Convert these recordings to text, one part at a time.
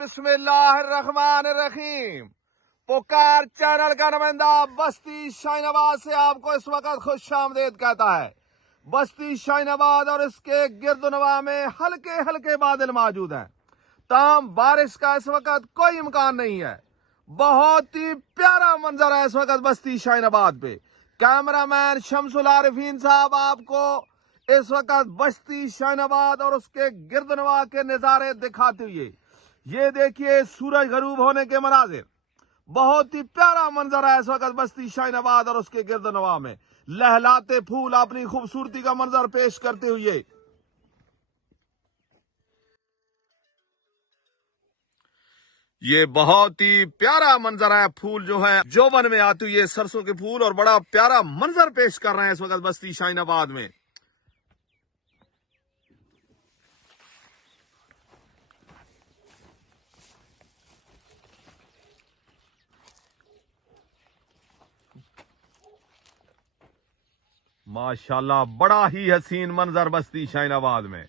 बिस्मिल्लाहिर्रहमानिर्रहीम। पुकार चैनल का नुमाइंदा बस्ती शाहीनाबाद से आपको इस वक्त खुश आमदेद कहता है। बस्ती शाहीनाबाद और इसके गिरदनवा में हल्के हल्के बादल मौजूद हैं, ताम बारिश का इस वक्त कोई इम्कान नहीं है। बहुत ही प्यारा मंजर है इस वक्त बस्ती शाहीनाबाद पे। कैमरामैन शमसुल आरिफीन साहब आपको इस वक्त बस्ती शाहीनाबाद और उसके गिरदनवा के नजारे दिखाते हुए, ये देखिए सूरज गरूब होने के मनाजिर। बहुत ही प्यारा मंजर है इस वक्त बस्ती शाहीनाबाद और उसके गिरदनवा में। लहलाते फूल अपनी खूबसूरती का मंजर पेश करते हुए ये बहुत ही प्यारा मंजर है। फूल जो है जोबन में आते हुए सरसों के फूल और बड़ा प्यारा मंजर पेश कर रहे हैं इस वक्त बस्ती शाहीनाबाद में। माशाल्लाह बड़ा ही हसीन मंजर बस्ती शाहीनाबाद में।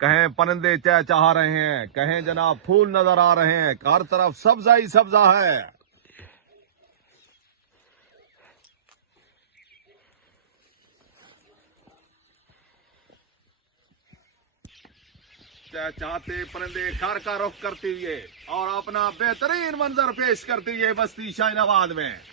कहें परिंदे चहचहा रहे हैं, कहें जनाब फूल नजर आ रहे हैं, हर तरफ सब्जा ही सब्जा है। चहचहाते परिंदे घर का रुख करते हुए और अपना बेहतरीन मंजर पेश करते हुए बस्ती शाहीनाबाद में।